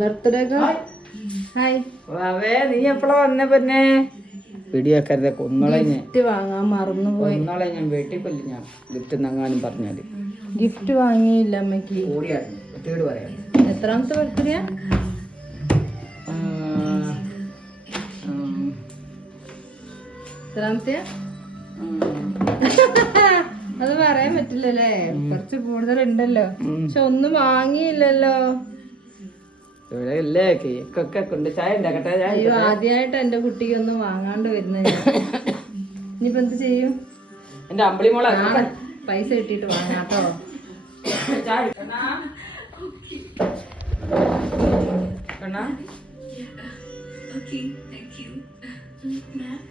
Birthday hi. നീ എപ്പോഴാ വന്ന പിന്നെ വീഡിയോ ഒക്കെ കൊന്നോളെ ഗിഫ്റ്റ് വാങ്ങാൻ മറന്നുപോയി. കൊന്നോളെ ഞാൻ വീട്ടിൽ കൊല്ലി ഞാൻ ഗിഫ്റ്റ് എന്നങ്ങാനും പറഞ്ഞാല്. ഗിഫ്റ്റ് വാങ്ങിയില്ല അമ്മക്ക്. ഓടിയായിരുന്നു വീട് പറയാം. എത്രാമത്തെ ബർത്ത്ഡേ? എത്രാമത്തെ? അത് പറയാൻ പറ്റില്ലല്ലേ, കുറച്ച് കൂടുതലുണ്ടല്ലോ. പക്ഷെ ഒന്നും വാങ്ങിയില്ലല്ലോ. ഇവിടെയല്ലേ കേക്കൊക്കെ കൊണ്ട് ചായ ഉണ്ടാക്കട്ടെ. അയ്യോ, ആദ്യമായിട്ട് എന്റെ കുട്ടിക്ക് ഒന്നും വാങ്ങാണ്ട് വരുന്നത്. ഇനിയിപ്പോ എന്ത് ചെയ്യും? എന്റെ അമ്പിളി മോളെ പൈസ കിട്ടിയിട്ട് വാങ്ങാട്ടോ.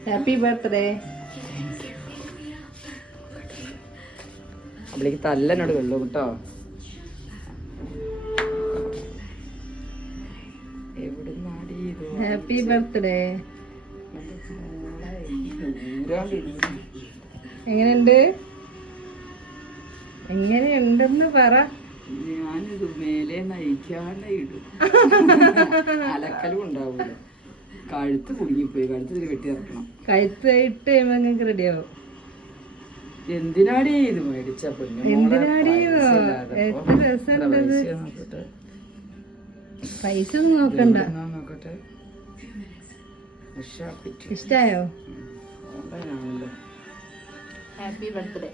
Happy birthday. അമ്പിളിക്ക് തല്ലനോട് വെള്ളു കേട്ടോ. Happy birthday. എങ്ങനെയുണ്ട്? എങ്ങനെയുണ്ടെന്ന് പറ. ഞാനിത് മേലെ നയിക്കാതെ ഇടും. അലക്കലും ഉണ്ടാവൂല. കഴുത്ത് കുടുങ്ങിപ്പോയി. കഴുത്ത് വെട്ടി ഇറക്കണം. കഴുത്ത് ഇട്ട് കഴിയുമ്പോ നിങ്ങൾക്ക് റെഡിയാവും. എന്തിനാടി ഇത് മേടിച്ച പൊന്നു? എന്തിനാടി? എത്ര രസമുണ്ടത്. പൈസ ഒന്നും നോക്കണ്ട. നോക്കട്ടെ. ഇഷ്ടായോ? Happy birthday.